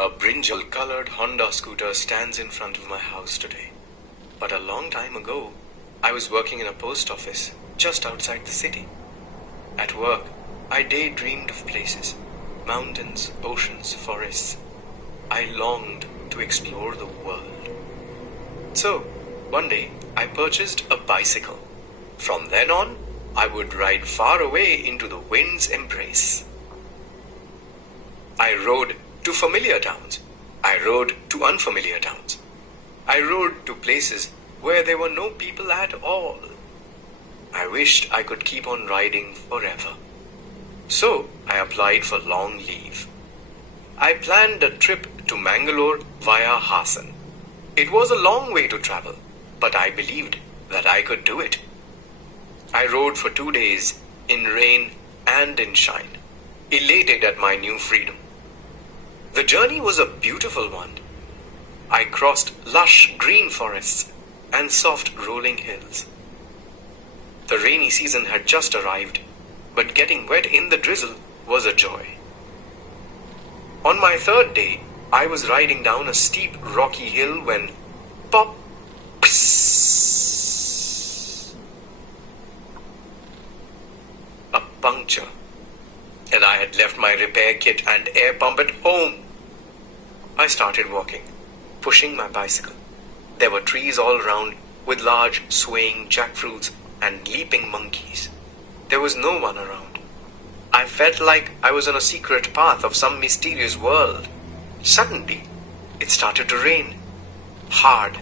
A brinjal-colored Honda scooter stands in front of my house today. But a long time ago, I was working in a post office just outside the city. At work, I daydreamed of places, mountains, oceans, forests. I longed to explore the world. So, one day, I purchased a bicycle. From then on, I would ride far away into the wind's embrace. I rode to familiar towns. I rode to unfamiliar towns. I rode to places where there were no people at all. I wished I could keep on riding forever. So I applied for long leave. I planned a trip to Mangalore via Hassan. It was a long way to travel, but I believed that I could do it. I rode for 2 days in rain and in shine, elated at my new freedom. The journey was a beautiful one. I crossed lush green forests and soft rolling hills. The rainy season had just arrived, but getting wet in the drizzle was a joy. On my 3rd day, I was riding down a steep rocky hill when pop, psss, a puncture, and I had left my repair kit and air pump at home. I started walking, pushing my bicycle. There were trees all around with large swaying jackfruits and leaping monkeys. There was no one around. I felt like I was on a secret path of some mysterious world. Suddenly, it started to rain. Hard.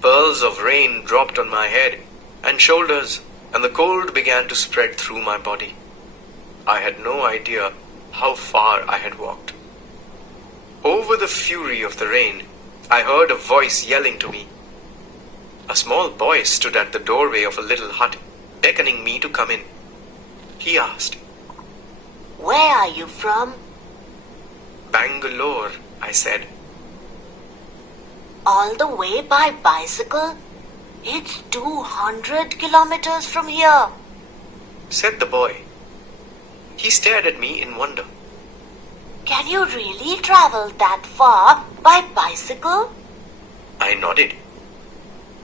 Pearls of rain dropped on my head and shoulders, and the cold began to spread through my body. I had no idea how far I had walked. Over the fury of the rain, I heard a voice yelling to me. A small boy stood at the doorway of a little hut, beckoning me to come in. He asked, "Where are you from?" "Bangalore," I said. "All the way by bicycle? It's 200 kilometers from here," said the boy. He stared at me in wonder. "Can you really travel that far by bicycle? I nodded.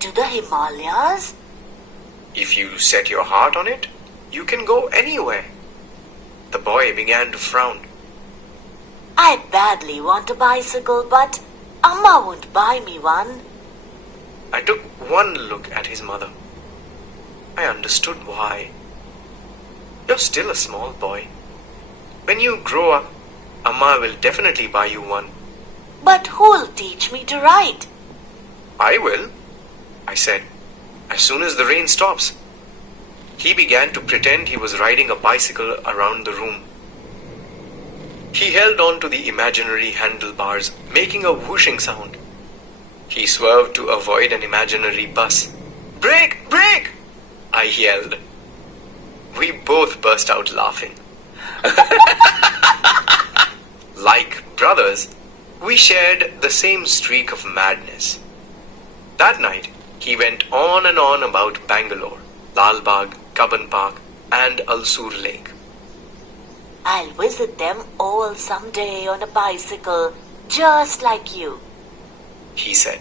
To the Himalayas?" "If you set your heart on it, you can go anywhere." The boy began to frown. "I badly want a bicycle, but Amma won't buy me one." I took one look at his mother. I understood why. "You're still a small boy. When you grow up, Amma will definitely buy you one." "But who'll teach me to ride?" "I will," I said, "as soon as the rain stops." He began to pretend he was riding a bicycle around the room. He held on to the imaginary handlebars, making a whooshing sound. He swerved to avoid an imaginary bus. "Brake! Brake!" I yelled. We both burst out laughing. Like brothers, we shared the same streak of madness. That night, he went on and on about Bangalore, Lal Bagh, Cubbon Park, and Ulsoor Lake. "I'll visit them all someday on a bicycle, just like you," he said.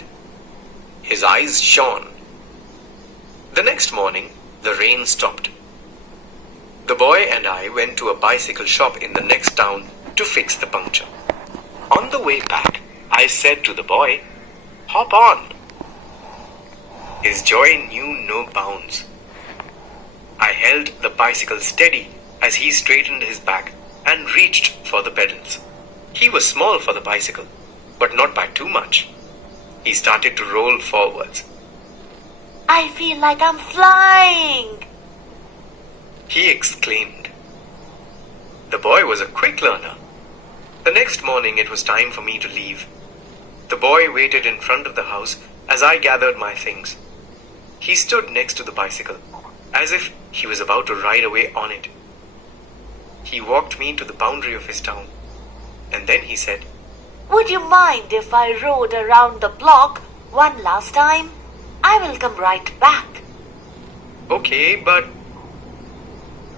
His eyes shone. The next morning, the rain stopped. The boy and I went to a bicycle shop in the next town to fix the puncture. On the way back, I said to the boy, "Hop on." His joy knew no bounds. I held the bicycle steady as he straightened his back and reached for the pedals. He was small for the bicycle, but not by too much. He started to roll forwards. "I feel like I'm flying," he exclaimed. The boy was a quick learner. The next morning it was time for me to leave. The boy waited in front of the house as I gathered my things. He stood next to the bicycle, as if he was about to ride away on it. He walked me to the boundary of his town, and then he said, "Would you mind if I rode around the block one last time? I will come right back." "Okay, but..."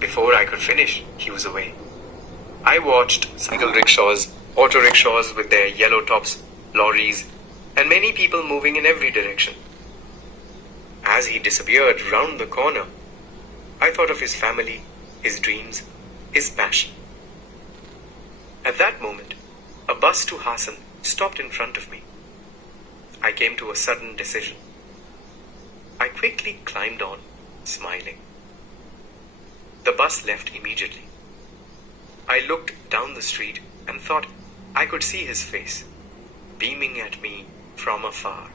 Before I could finish, he was away. I watched cycle rickshaws auto rickshaws with their yellow tops, lorries, and many people moving in every direction. As he disappeared round the corner, I thought of his family, his dreams, his passion. At that moment, a bus to Hassan stopped in front of me. I came to a sudden decision. I quickly climbed on, smiling. The bus left immediately. I looked down the street and thought I could see his face, beaming at me from afar.